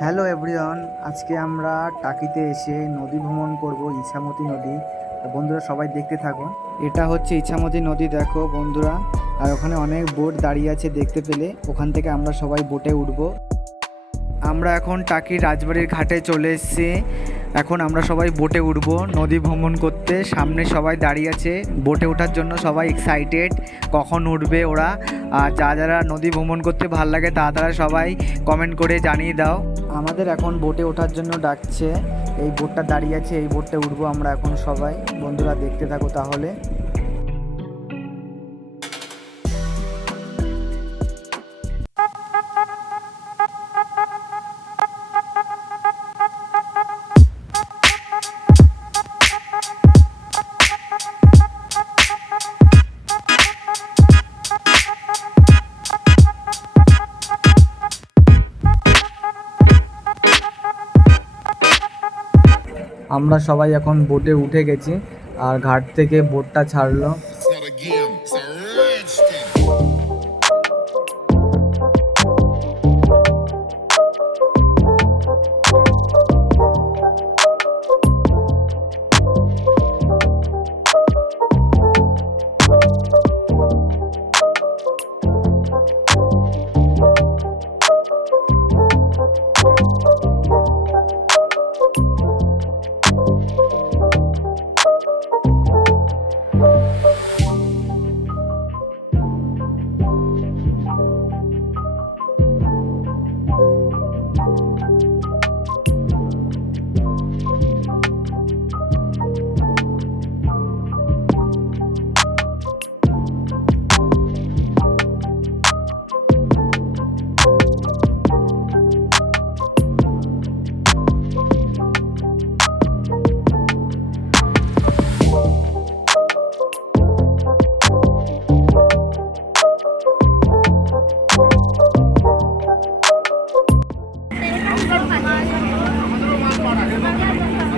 Hello everyone আজকে আমরা টাকিতে এসে নদী ভ্রমণ করব, ইছামতি নদী। বন্ধুরা, সবাই দেখতে থাকো। এটা হচ্ছে ইছামতি নদী, দেখো বন্ধুরা। আর ওখানে অনেক বোট দাঁড়িয়ে আছে দেখতে পেলে। ওখান থেকে আমরা সবাই বোটে উঠব। আমরা এখন টাকি রাজবাড়ির ঘাটে চলে এসেছি। এখন আমরা সবাই বোটে উঠবো, নদী ভ্রমণ করতে। সামনে সবাই দাঁড়িয়ে আছে, বোটে ওঠার জন্য সবাই এক্সাইটেড কখন উঠবে ওরা? আর যা যারা নদী ভ্রমণ করতে ভালো লাগে, তা তারা সবাই কমেন্ট করে জানিয়ে দাও। আমাদের এখন বোটে ওঠার জন্য ডাকছে। এই বোটটা দাঁড়িয়ে আছে, এই বোটটা উঠবো আমরা এখন সবাই। বন্ধুরা দেখতে থাকো তাহলে। আমরা সবাই এখন বোটে উঠে গেছি আর ঘাট থেকে বোটটা ছাড়লো।